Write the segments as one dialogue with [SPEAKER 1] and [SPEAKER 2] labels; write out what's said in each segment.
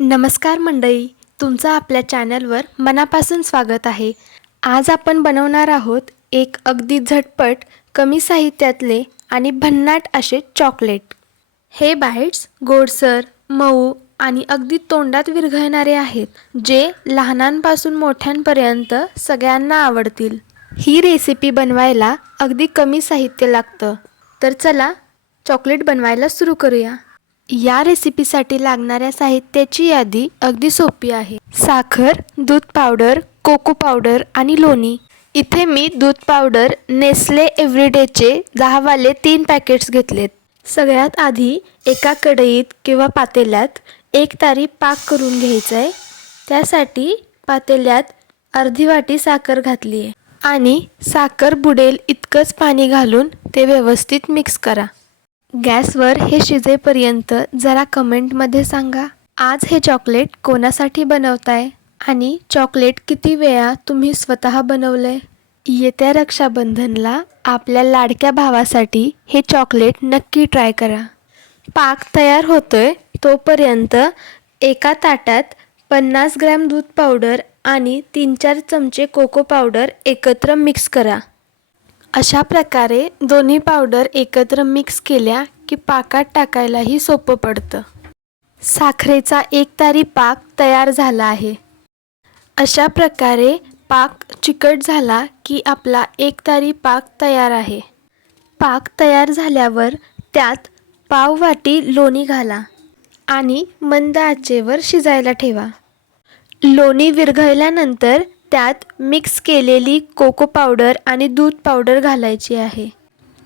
[SPEAKER 1] नमस्कार मंडळी तुमचं आपल्या चॅनलवर मनापासून स्वागत आहे. आज आपण बनवणार आहोत एक अगदी झटपट कमी साहित्यातले आणि भन्नाट असे चॉकलेट. हे बाईट्स गोडसर मऊ आणि अगदी तोंडात विरघळणारे आहेत जे लहानांपासून मोठ्यांपर्यंत सगळ्यांना आवडतील. ही रेसिपी बनवायला अगदी कमी साहित्य लागतं. तर चला चॉकलेट बनवायला सुरू करूया. या रेसिपीसाठी लागणाऱ्या साहित्याची यादी अगदी सोपी आहे. साखर दूध पावडर कोको पावडर आणि लोणी. इथे मी दूध पावडर नेस्ले एव्हरीडेचे दहावाले तीन पॅकेट्स घेतलेत. सगळ्यात आधी एका कढईत किंवा पातेल्यात एक तारी पाक करून घ्यायचा आहे त्यासाठी पातेल्यात अर्धी वाटी साखर घातली आहे आणि साखर बुडेल इतकंच पाणी घालून ते व्यवस्थित मिक्स करा. गॅसवर हे शिजेपर्यंत जरा कमेंटमध्ये सांगा. आज हे चॉकलेट कोणासाठी बनवताय? आणि चॉकलेट किती वेळा तुम्ही स्वतः बनवलंय? येत्या रक्षाबंधनला आपल्या लाडक्या भावासाठी हे चॉकलेट नक्की ट्राय करा. पाक तयार होतोय तोपर्यंत एका ताटात पन्नास ग्रॅम दूध पावडर आणि तीन चार चमचे कोको पावडर एकत्र मिक्स करा. अशा प्रकारे दोन्ही पावडर एकत्र मिक्स केल्या की पाकात टाकायलाही सोपं पडतं. साखरेचा एक तारी पाक तयार झाला आहे. अशा प्रकारे पाक चिकट झाला की आपला एक तारी पाक तयार आहे. पाक तयार झाल्यावर त्यात पाव वाटी लोणी घाला आणि मंद आचेवर शिजायला ठेवा. लोणी विरघळल्यानंतर त्यात मिक्स केलेली कोको पावडर आणि दूध पावडर घालायची आहे.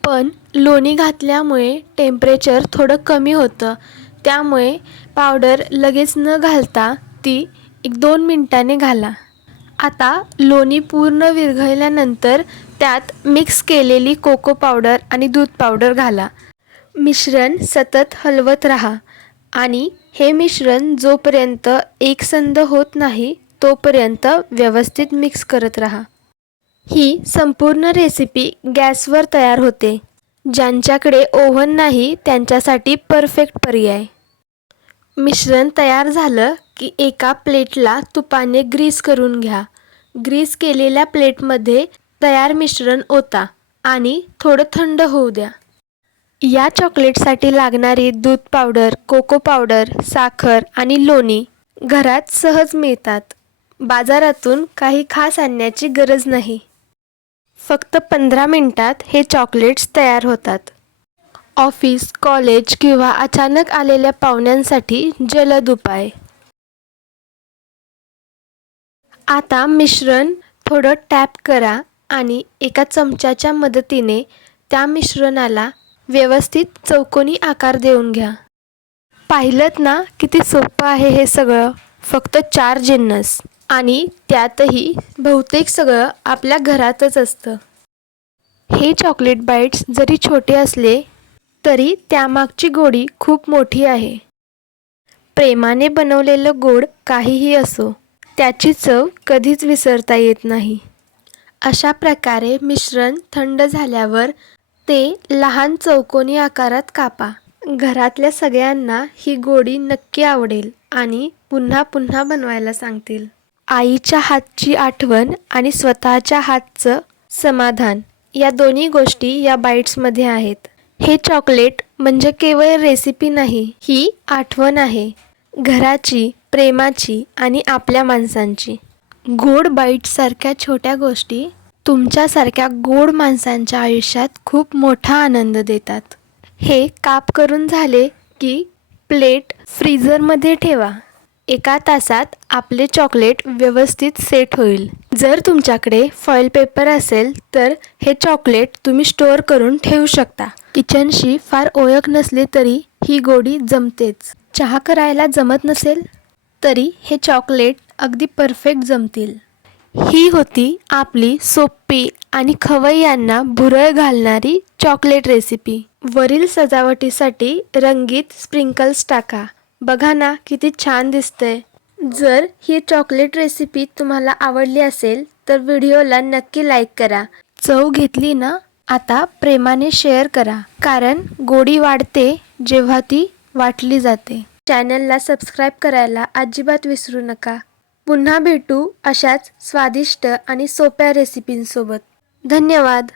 [SPEAKER 1] पण लोणी घातल्यामुळे टेम्परेचर थोडं कमी होतं. त्यामुळे पावडर लगेच न घालता ती एक दोन मिनटाने घाला. आता लोणी पूर्ण विरघळल्यानंतर त्यात मिक्स केलेली कोको पावडर आणि दूध पावडर घाला. मिश्रण सतत हलवत राहा आणि हे मिश्रण जोपर्यंत एकसंध होत नाही तोपर्यंत व्यवस्थित मिक्स करत राहा. ही संपूर्ण रेसिपी गॅसवर तयार होते. ज्यांच्याकडे ओव्हन नाही त्यांच्यासाठी परफेक्ट पर्याय. मिश्रण तयार झालं की एका प्लेटला तुपाने ग्रीस करून घ्या. ग्रीस केलेल्या प्लेटमध्ये तयार मिश्रण ओता आणि थोडं थंड होऊ द्या. या चॉकलेटसाठी लागणारी दूध पावडर कोको पावडर साखर आणि लोणी घरात सहज मिळतात. बाजारातून काही खास आणण्याची गरज नाही. फक्त पंधरा मिनटात हे चॉकलेट्स तयार होतात. ऑफिस कॉलेज किंवा अचानक आलेल्या पाहुण्यांसाठी जलद उपाय. आता मिश्रण थोडं टॅप करा आणि एका चमच्याच्या मदतीने त्या मिश्रणाला व्यवस्थित चौकोनी आकार देऊन घ्या. पाहिलं ना किती सोपं आहे हे सगळं? फक्त चार जिन्नस आणि त्यातही बहुतेक सगळं आपल्या घरातच असतं. हे चॉकलेट बाईट्स जरी छोटे असले तरी त्यामागची गोडी खूप मोठी आहे. प्रेमाने बनवलेलं गोड काहीही असो त्याची चव कधीच विसरता येत नाही. अशा प्रकारे मिश्रण थंड झाल्यावर ते लहान चौकोनी आकारात कापा. घरातल्या सगळ्यांना ही गोडी नक्की आवडेल आणि पुन्हा पुन्हा बनवायला सांगतील. आईच्या हातची आठवण आणि स्वतःच्या हातचं समाधान. या दोन्ही गोष्टी या बाईट्समध्ये आहेत. हे चॉकलेट म्हणजे केवळ रेसिपी नाही ही आठवण आहे. घराची प्रेमाची आणि आपल्या माणसांची. गोड बाईट्ससारख्या छोट्या गोष्टी तुमच्यासारख्या गोड माणसांच्या आयुष्यात खूप मोठा आनंद देतात. हे काप करून झाले की प्लेट फ्रीझरमध्ये ठेवा. एका तासात आपले चॉकलेट व्यवस्थित सेट होईल. जर तुमच्याकडे फॉईल पेपर असेल तर हे चॉकलेट तुम्ही स्टोअर करून ठेवू शकता. किचनशी फार ओळख नसली तरी ही गोडी जमतेच. चहा करायला जमत नसेल तरी हे चॉकलेट अगदी परफेक्ट जमतील. ही होती आपली सोपी आणि खवय्यांना भुरळ घालणारी चॉकलेट रेसिपी. वरील सजावटीसाठी रंगीत स्प्रिंकल्स टाका. बघा ना किती छान दिसतंय. जर ही चॉकलेट रेसिपी तुम्हाला आवडली असेल तर व्हिडिओला नक्की लाईक करा. चव घेतली ना आता प्रेमाने शेअर करा. कारण गोडी वाढते जेव्हा ती वाटली जाते. चॅनलला सबस्क्राईब करायला अजिबात विसरू नका. पुन्हा भेटू अशाच स्वादिष्ट आणि सोप्या रेसिपींसोबत धन्यवाद.